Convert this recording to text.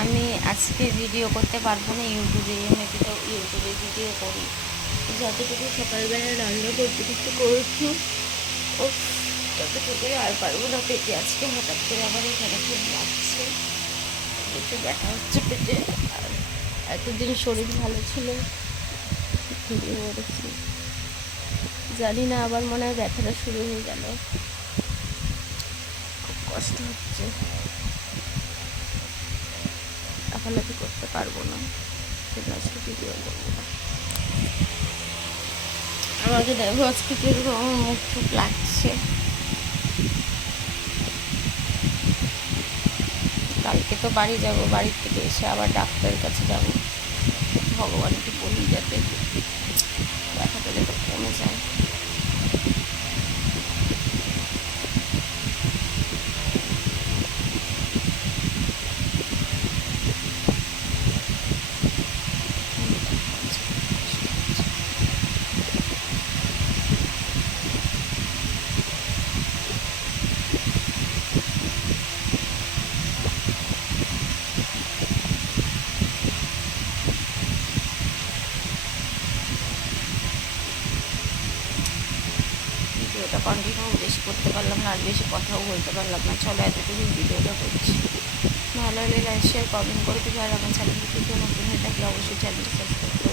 আমি আজকে ভিডিও করতে পারব না ইউটিউবে এমনিতে তো ইউটিউবে ভিডিও করি। যতটুকু সকালবেলা রান্না করতে করতে করেছি? ও ততটুকু আর পারব না পেটে। আজকে হঠাৎ করে আবার এখানে খুব লাগছে। একটু ব্যথা হচ্ছে পেটে। আর এতদিন শরীর ভালো ছিল। ভিডিও করেছি জানি না আবার মনে হয় ব্যথাটা শুরু হয়ে গেল। খুব কষ্ট হচ্ছে। লাফালাফি করতে পারব না। আজকে ভিডিও আমাকে দেখো আজকে আমার মুখ চোখ লাগছে। কালকে তো বাড়ি যাব বাড়ি থেকে এসে আবার ডাক্তারের কাছে যাব। ভগবানকে বলি যাতে ব্যথাটা যাতে কমে যায় ভিডিওটা কন্টিনিউ বেশি করতে পারলাম না, আর বেশি কথাও বলতে পারলাম না। চলো এতটুকু ভিডিওটা করছি। ভালো হলে লাইক শেয়ার কমেন্ট করে দেবে আর আমার চ্যানেলটি নতুন হয়ে থাকলে অবশ্যই চ্যানেলটি সাবস্ক্রাইব